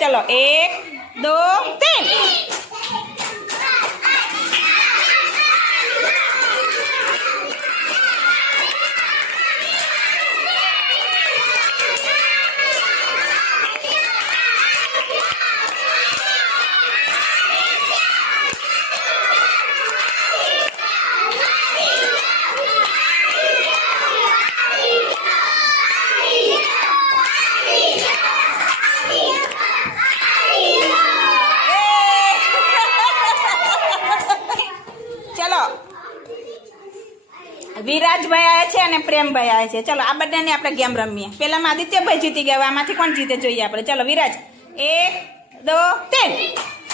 चलो 1 2 3। વિરાજભાઈ આવ્યા છે અને પ્રેમભાઈ આવ્યા છે। ચલો આ બધાને આપણે ગેમ રમીએ। પહેલામાં આદિત્યભાઈ જીતી ગયા, આમાંથી કોણ જીતે જોઈએ આપણે। ચલો વિરાજ 1 2 3।